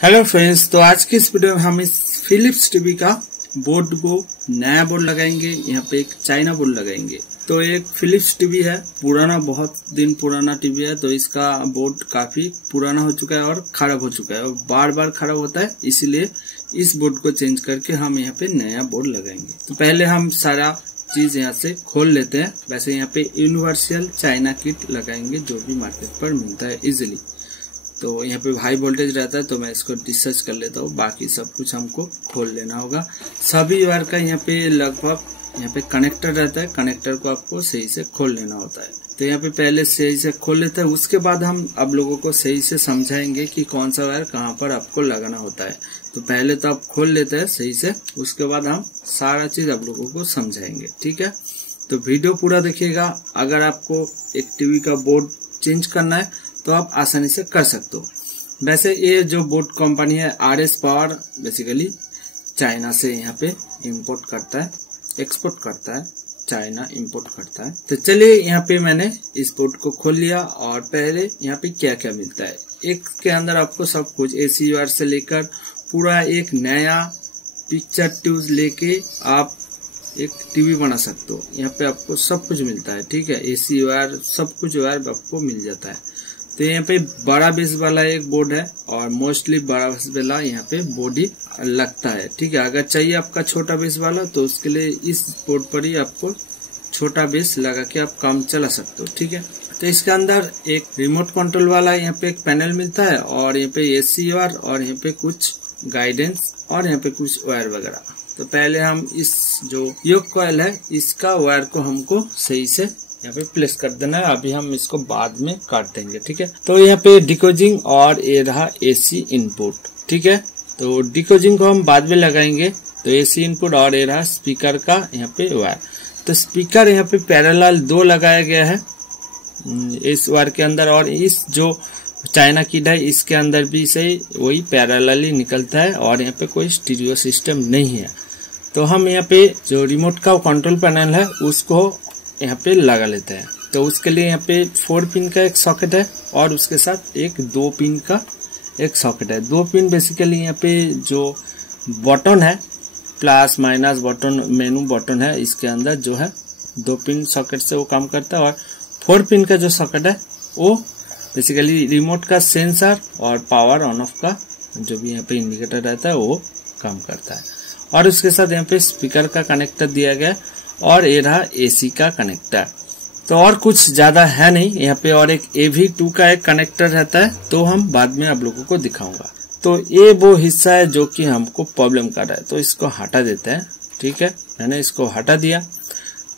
Hello friends, तो आज की इस वीडियो में हम इस फिलिप्स टीवी का बोर्ड को नया बोर्ड लगाएंगे। यहाँ पे एक चाइना बोर्ड लगाएंगे। तो एक फिलिप्स टीवी है, पुराना, बहुत दिन पुराना टीवी है। तो इसका बोर्ड काफी पुराना हो चुका है और खराब हो चुका है और बार बार खराब होता है, इसलिए इस बोर्ड को चेंज करके हम यहाँ पे नया बोर्ड लगाएंगे। तो पहले हम सारा चीज यहाँ से खोल लेते हैं। वैसे यहाँ पे यूनिवर्सल चाइना किट लगाएंगे जो भी मार्केट पर मिलता है इजिली। तो यहाँ पे हाई वोल्टेज रहता है, तो मैं इसको डिस्चार्ज कर लेता हूँ। बाकी सब कुछ हमको खोल लेना होगा। सभी वायर का यहाँ पे लगभग यहाँ पे कनेक्टर रहता है, कनेक्टर को आपको सही से खोल लेना होता है। तो यहाँ पे पहले सही से खोल लेते हैं, उसके बाद हम आप लोगों को सही से समझाएंगे कि कौन सा वायर कहाँ पर आपको लगाना होता है। तो पहले तो आप खोल लेते हैं सही से, उसके बाद हम सारा चीज आप लोगों को समझाएंगे, ठीक है। तो वीडियो पूरा देखिएगा। अगर आपको एक टीवी का बोर्ड चेंज करना है तो आप आसानी से कर सकते हो। वैसे ये जो बोर्ड कंपनी है RS पावर, बेसिकली चाइना से यहाँ पे इंपोर्ट करता है, एक्सपोर्ट करता है, चाइना इंपोर्ट करता है। तो चलिए यहाँ पे मैंने इस बोर्ड को खोल लिया और पहले यहाँ पे क्या क्या मिलता है। एक के अंदर आपको सब कुछ AC वायर से लेकर पूरा एक नया पिक्चर ट्यूब लेके आप एक टीवी बना सकते हो। यहाँ पे आपको सब कुछ मिलता है, ठीक है। AC वायर, सब कुछ वायर आपको मिल जाता है। तो यहाँ पे बड़ा बेस वाला एक बोर्ड है और मोस्टली बड़ा बेस वाला यहाँ पे बॉडी लगता है, ठीक है। अगर चाहिए आपका छोटा बेस वाला तो उसके लिए इस बोर्ड पर ही आपको छोटा बेस लगा के आप काम चला सकते हो, ठीक है। तो इसके अंदर एक रिमोट कंट्रोल वाला यहाँ पे एक पैनल मिलता है और यहाँ पे AC वायर और यहाँ पे कुछ गाइडेंस और यहाँ पे कुछ वायर वगैरह। तो पहले हम इस जो योक कॉइल है इसका वायर को हमको सही से यहाँ पे प्लेस कर देना है। अभी हम इसको बाद में काट देंगे, ठीक है। तो यहाँ पे डिकोजिंग और ये रहा AC इनपुट, ठीक है। तो डिकोजिंग को हम बाद में लगाएंगे। तो AC इनपुट और ये रहा स्पीकर का यहाँ पे वायर। तो स्पीकर यहाँ पे पैरेलल 2 लगाया गया है इस वायर के अंदर, और इस जो चाइना किट है इसके अंदर भी से वही पैरेलली निकलता है और यहाँ पे कोई स्टीरियो सिस्टम नहीं है। तो हम यहाँ पे जो रिमोट का कंट्रोल पैनल है उसको यहाँ पे लगा लेते हैं। तो उसके लिए यहाँ पे 4 पिन का एक सॉकेट है और उसके साथ एक 2 पिन का एक सॉकेट है। 2 पिन बेसिकली यहाँ पे जो बटन है, प्लस माइनस बटन, मेनू बटन है, इसके अंदर जो है 2 पिन सॉकेट से वो काम करता है। और 4 पिन का जो सॉकेट है वो बेसिकली रिमोट का सेंसर और पावर ऑन ऑफ का जो भी यहाँ पे इंडिकेटर रहता है वो काम करता है। और उसके साथ यहाँ पे स्पीकर का कनेक्टर दिया गया और ये रहा AC का कनेक्टर। तो और कुछ ज्यादा है नहीं यहाँ पे। और एक AV2 का एक कनेक्टर रहता है, तो हम बाद में आप लोगों को दिखाऊंगा। तो ये वो हिस्सा है जो कि हमको प्रॉब्लम कर रहा है, तो इसको हटा देते हैं, ठीक है। मैंने इसको हटा दिया।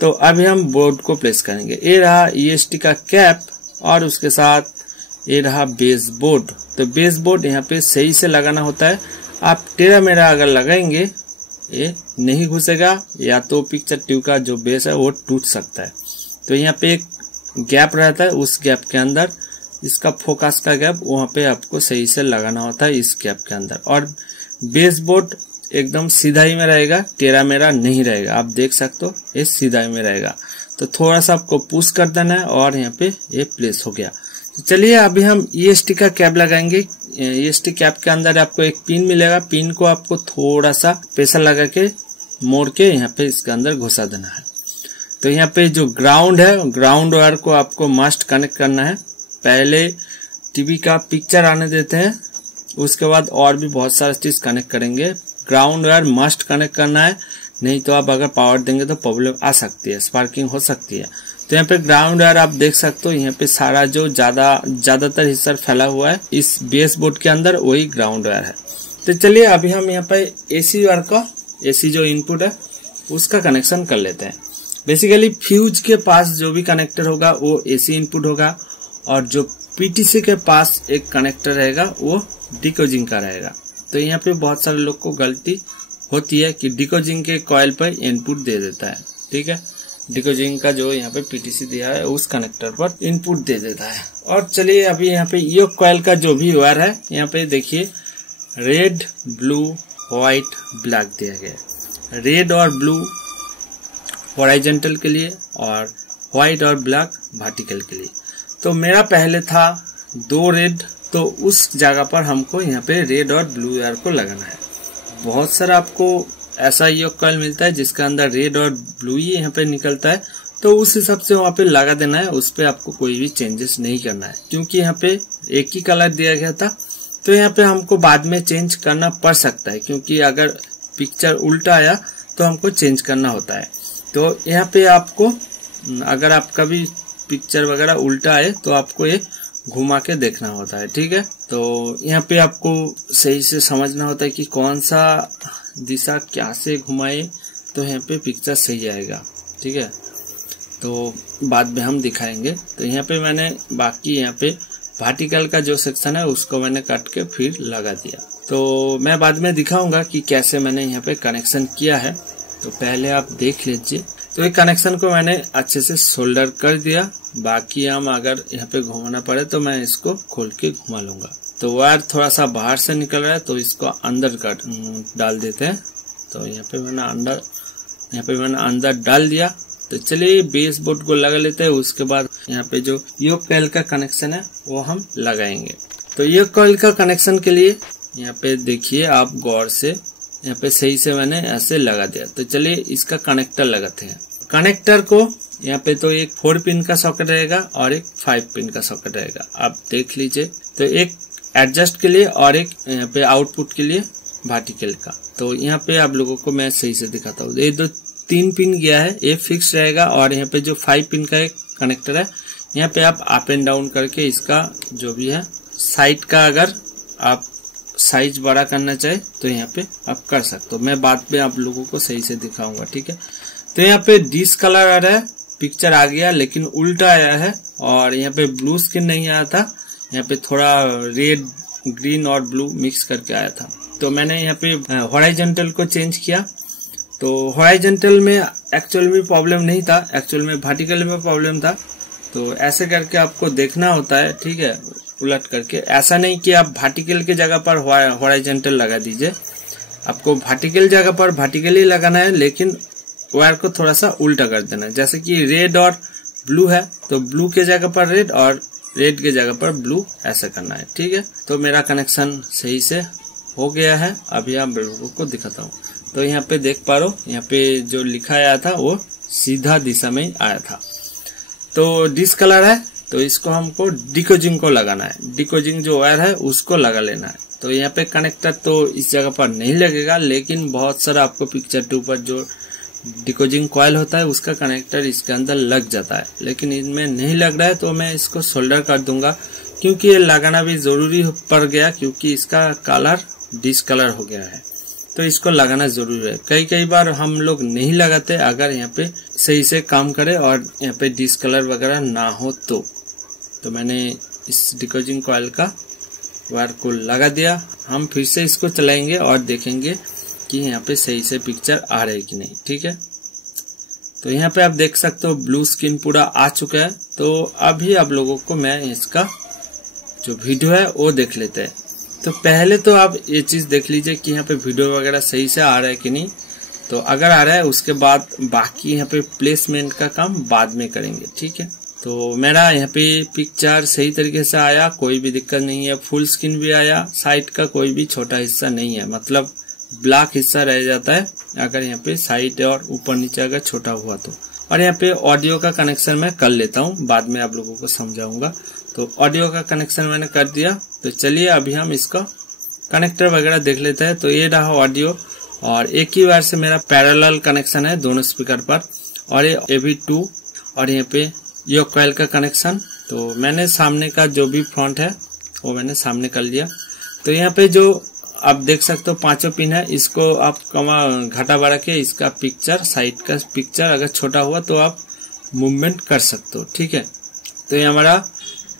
तो अभी हम बोर्ड को प्लेस करेंगे। ये रहा EST का कैप और उसके साथ ये रहा बेस बोर्ड। तो बेस बोर्ड यहाँ पे सही से लगाना होता है। आप टेढ़ा मेढ़ा अगर लगाएंगे ये नहीं घुसेगा, या तो पिक्चर ट्यूब का जो बेस है वो टूट सकता है। तो यहाँ पे एक गैप रहता है, उस गैप के अंदर इसका फोकस का गैप, वहाँ पे आपको सही से लगाना होता है इस गैप के अंदर। और बेस बोर्ड एकदम सीधाई में रहेगा, टेढ़ा मेढ़ा नहीं रहेगा। आप देख सकते हो ये सीधाई में रहेगा। तो थोड़ा सा आपको पुश कर देना है और यहाँ पे ये प्लेस हो गया। तो चलिए अभी हम EST का कैप लगाएंगे। EST कैप के अंदर आपको एक पिन मिलेगा, पिन को आपको थोड़ा सा प्रेशर लगा के मोड़ के यहाँ पे इसके अंदर घुसा देना है। तो यहाँ पे जो ग्राउंड है, ग्राउंड वायर को आपको मस्ट कनेक्ट करना है। पहले टीवी का पिक्चर आने देते हैं, उसके बाद और भी बहुत सारी चीज कनेक्ट करेंगे। ग्राउंड वायर मस्ट कनेक्ट करना है, नहीं तो आप अगर पावर देंगे तो प्रॉब्लम आ सकती है, स्पार्किंग हो सकती है। तो यहाँ पे ग्राउंड वायर आप देख सकते हो, यहाँ पे सारा जो ज्यादातर हिस्सा फैला हुआ है इस बेस बोर्ड के अंदर, वही ग्राउंड वायर है। तो चलिए अभी हम यहाँ पे AC वायर का, AC जो इनपुट है उसका कनेक्शन कर लेते हैं। बेसिकली फ्यूज के पास जो भी कनेक्टर होगा वो AC इनपुट होगा, और जो PTC के पास एक कनेक्टर रहेगा वो डिकोजिंग का रहेगा। तो यहाँ पे बहुत सारे लोग को गलती होती है कि डिकोजिंग के कॉइल पर इनपुट दे देता है, ठीक है। डिकोजिंग का जो यहाँ पे PTC दिया है उस कनेक्टर पर इनपुट दे देता है। और चलिए अभी यहाँ पे योक कॉइल का जो भी वायर है, यहाँ पे देखिए रेड, ब्लू, व्हाइट, ब्लैक दिया गया है। रेड और ब्लू हॉरिजॉन्टल के लिए और व्हाइट और ब्लैक वर्टिकल के लिए। तो मेरा पहले था 2 रेड तो उस जगह पर हमको यहाँ पे रेड और ब्लू वायर को लगाना है। बहुत सारा आपको ऐसा योक कॉइल मिलता है जिसका अंदर रेड और ब्लू ही यहाँ पे निकलता है, तो उस हिसाब से वहाँ पे लगा देना है। उस पे आपको कोई भी चेंजेस नहीं करना है, क्योंकि यहाँ पे एक ही कलर दिया गया था। तो यहाँ पे हमको बाद में चेंज करना पड़ सकता है, क्योंकि अगर पिक्चर उल्टा आया तो हमको चेंज करना होता है। तो यहाँ पे आपको अगर आपका भी पिक्चर वगैरह उल्टा आए तो आपको ये घुमा के देखना होता है, ठीक है। तो यहाँ पे आपको सही से समझना होता है कि कौन सा दिशा क्या से घुमाए तो यहाँ पे पिक्चर सही आएगा, ठीक है। तो बाद में हम दिखाएंगे। तो यहाँ पे मैंने बाकी यहाँ पे वर्टिकल का जो सेक्शन है उसको मैंने काट के फिर लगा दिया। तो मैं बाद में दिखाऊंगा कि कैसे मैंने यहाँ पे कनेक्शन किया है। तो पहले आप देख लीजिए। तो ये कनेक्शन को मैंने अच्छे से सोल्डर कर दिया। बाकी हम अगर यहाँ पे घुमाना पड़े तो मैं इसको खोल के घुमा लूंगा। तो वायर थोड़ा सा बाहर से निकल रहा है तो इसको अंदर डाल देते हैं। तो यहाँ पे मैंने अंदर डाल दिया। तो चलिए बेस बोर्ड को लगा लेते हैं। उसके बाद यहाँ पे जो योक कॉइल का कनेक्शन है वो हम लगाएंगे। तो योक कॉइल का कनेक्शन के लिए यहाँ पे देखिए आप गौर से, यहाँ पे सही से मैंने ऐसे लगा दिया। तो चलिए इसका कनेक्टर लगाते हैं। कनेक्टर को यहाँ पे तो एक 4 पिन का सॉकेट रहेगा और एक 5 पिन का सॉकेट रहेगा, आप देख लीजिए। तो एक एडजस्ट के लिए और एक यहाँ पे आउटपुट के लिए वर्टिकल का। तो यहाँ पे आप लोगों को मैं सही से दिखाता हूँ। ये 3 पिन गया है, ये फिक्स रहेगा। और यहाँ पे जो 5 पिन का एक कनेक्टर है, यहाँ पे आप अप एंड डाउन करके इसका जो भी है साइड का अगर आप साइज बड़ा करना चाहे तो यहाँ पे आप कर सकते हो। मैं बाद में आप लोगों को सही से दिखाऊंगा, ठीक है। तो यहाँ पे डिस कलर आ रहा है, पिक्चर आ गया लेकिन उल्टा आया है। और यहाँ पे ब्लू स्क्रीन नहीं आया था, यहाँ पे थोड़ा रेड, ग्रीन और ब्लू मिक्स करके आया था। तो मैंने यहाँ पे हॉराइजॉन्टल को चेंज किया। तो हॉराइजॉन्टल में एक्चुअल में प्रॉब्लम नहीं था, एक्चुअल में वर्टिकल में प्रॉब्लम था। तो ऐसे करके आपको देखना होता है, ठीक है, उलट करके। ऐसा नहीं कि आप वर्टिकल के जगह पर हॉराइजॉन्टल लगा दीजिए। आपको वर्टिकल जगह पर वर्टिकल ही लगाना है, लेकिन वायर को थोड़ा सा उल्टा कर देना है। जैसे कि रेड और ब्लू है तो ब्लू के जगह पर रेड और रेड के जगह पर ब्लू, ऐसा करना है, ठीक है। तो मेरा कनेक्शन सही से हो गया है। अभी आप लोगों को दिखाता हूँ। तो यहाँ पे देख पा रहे हो, यहाँ पे जो लिखा आया था वो सीधा दिशा में ही आया था। तो डिस कलर है तो इसको हमको डिकोजिंग को लगाना है। डिकोजिंग जो वायर है उसको लगा लेना है। तो यहाँ पे कनेक्टर तो इस जगह पर नहीं लगेगा, लेकिन बहुत सारा आपको पिक्चर 2 पर जो डिकोजिंग कॉइल होता है उसका कनेक्टर इसके अंदर लग जाता है, लेकिन इनमें नहीं लग रहा है। तो मैं इसको सोल्डर कर दूंगा, क्योंकि ये लगाना भी जरूरी पड़ गया, क्योंकि इसका कलर डिसकलर हो गया है। तो इसको लगाना जरूरी है। कई बार हम लोग नहीं लगाते, अगर यहाँ पे सही से काम करे और यहाँ पे डिसकलर वगैरह ना हो तो मैंने इस डिकोजिंग कॉइल का वायर को लगा दिया। हम फिर से इसको चलाएंगे और देखेंगे कि यहाँ पे सही से पिक्चर आ रही है कि नहीं, ठीक है। तो यहाँ पे आप देख सकते हो ब्लू स्क्रीन पूरा आ चुका है। तो अभी आप लोगों को मैं इसका जो वीडियो है वो देख लेते हैं। तो पहले तो आप ये चीज देख लीजिए कि यहाँ पे वीडियो वगैरह सही से आ रहा है कि नहीं। तो अगर आ रहा है उसके बाद बाकी यहाँ पे प्लेसमेंट का काम बाद में करेंगे, ठीक है। तो मेरा यहाँ पे पिक्चर सही तरीके से आया, कोई भी दिक्कत नहीं है। फुल स्क्रीन भी आया, साइड का कोई भी छोटा हिस्सा नहीं है, मतलब ब्लैक हिस्सा रह जाता है अगर यहाँ पे साइड और ऊपर नीचे अगर छोटा हुआ तो। और यहाँ पे ऑडियो का कनेक्शन मैं कर लेता हूँ, बाद में आप लोगों को समझाऊंगा। तो ऑडियो का कनेक्शन मैंने कर दिया। तो चलिए अभी हम इसका कनेक्टर वगैरह देख लेते हैं। तो ये रहा ऑडियो, और एक ही वायर से मेरा पैरेलल कनेक्शन है दोनों स्पीकर पर। और ये AV2 और यहाँ पे योक कॉइल का कनेक्शन। तो मैंने सामने का जो भी फ्रंट है वो मैंने सामने कर लिया। तो यहाँ पे जो आप देख सकते हो 5 पिन है, इसको आप घटा बढ़ा के इसका पिक्चर, साइड का पिक्चर अगर छोटा हुआ तो आप मूवमेंट कर सकते हो, ठीक है। तो ये हमारा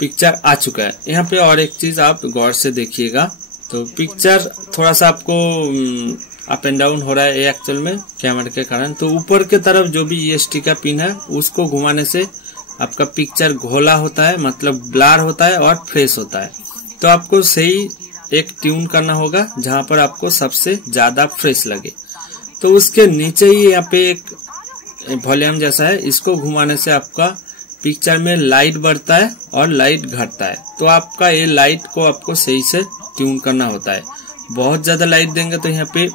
पिक्चर आ चुका है। यहाँ पे और एक चीज आप गौर से देखिएगा। तो पिक्चर थोड़ा सा आपको अप एंड डाउन हो रहा है एक्चुअल में कैमरे के कारण। तो ऊपर के तरफ जो भी EST का पिन है उसको घुमाने से आपका पिक्चर घोला होता है, मतलब ब्लर होता है और फ्रेश होता है। तो आपको सही एक ट्यून करना होगा जहां पर आपको सबसे ज्यादा फ्रेश लगे। तो उसके नीचे ही यहाँ पे एक वॉल्यूम जैसा है, इसको घुमाने से आपका पिक्चर में लाइट बढ़ता है और लाइट घटता है। तो आपका ये लाइट को आपको सही से ट्यून करना होता है। बहुत ज्यादा लाइट देंगे तो यहाँ पे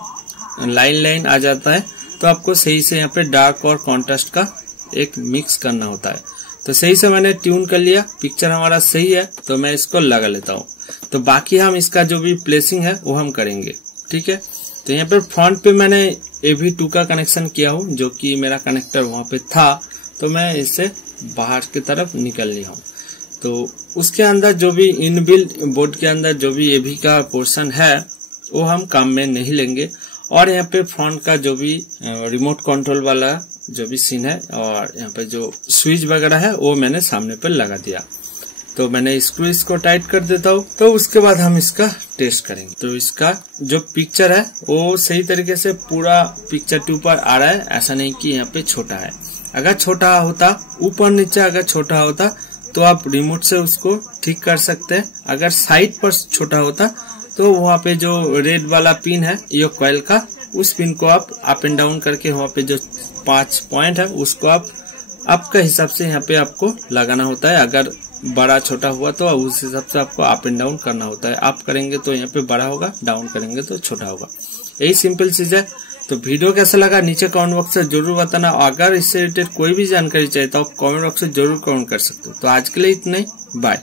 लाइन आ जाता है, तो आपको सही से यहाँ पे डार्क और कॉन्ट्रास्ट का एक मिक्स करना होता है। तो सही से मैंने ट्यून कर लिया, पिक्चर हमारा सही है, तो मैं इसको लगा लेता हूँ। तो बाकी हम इसका जो भी प्लेसिंग है वो हम करेंगे, ठीक है। तो यहाँ पे फ्रंट पे मैंने AV2 का कनेक्शन किया हूँ, जो कि मेरा कनेक्टर वहां पे था, तो मैं इससे बाहर की तरफ निकल लिया हूँ। तो उसके अंदर जो भी इनबिल्ट बोर्ड के अंदर जो भी AV का पोर्शन है वो हम काम में नहीं लेंगे। और यहाँ पे फ्रंट का जो भी रिमोट कंट्रोल वाला जो भी सीन है और यहाँ पे जो स्विच वगैरह है वो मैंने सामने पर लगा दिया। तो मैंने इसको टाइट कर देता हूँ। तो उसके बाद हम इसका टेस्ट करेंगे। तो इसका जो पिक्चर है वो सही तरीके से पूरा पिक्चर ट्यूब पर आ रहा है, ऐसा नहीं कि यहाँ पे छोटा है। अगर छोटा होता, ऊपर नीचे अगर छोटा होता तो आप रिमोट से उसको ठीक कर सकते हैं। अगर साइड पर छोटा होता तो वहाँ पे जो रेड वाला पिन है ये कॉइल का, उस पिन को आप अप एंड डाउन करके वहाँ पे जो 5 पॉइंट है उसको आप आपका हिसाब से यहाँ पे आपको लगाना होता है। अगर बड़ा छोटा हुआ तो उस हिसाब से आपको अप एंड डाउन करना होता है। अप करेंगे तो यहाँ पे बड़ा होगा, डाउन करेंगे तो छोटा होगा। यही सिंपल चीज है। तो वीडियो कैसा लगा नीचे कमेंट बॉक्स से जरूर बताना। अगर इससे रिलेटेड कोई भी जानकारी चाहिए तो आप कमेंट बॉक्स से जरूर कमेंट कर सकते हो। तो आज के लिए इतना ही, बाय।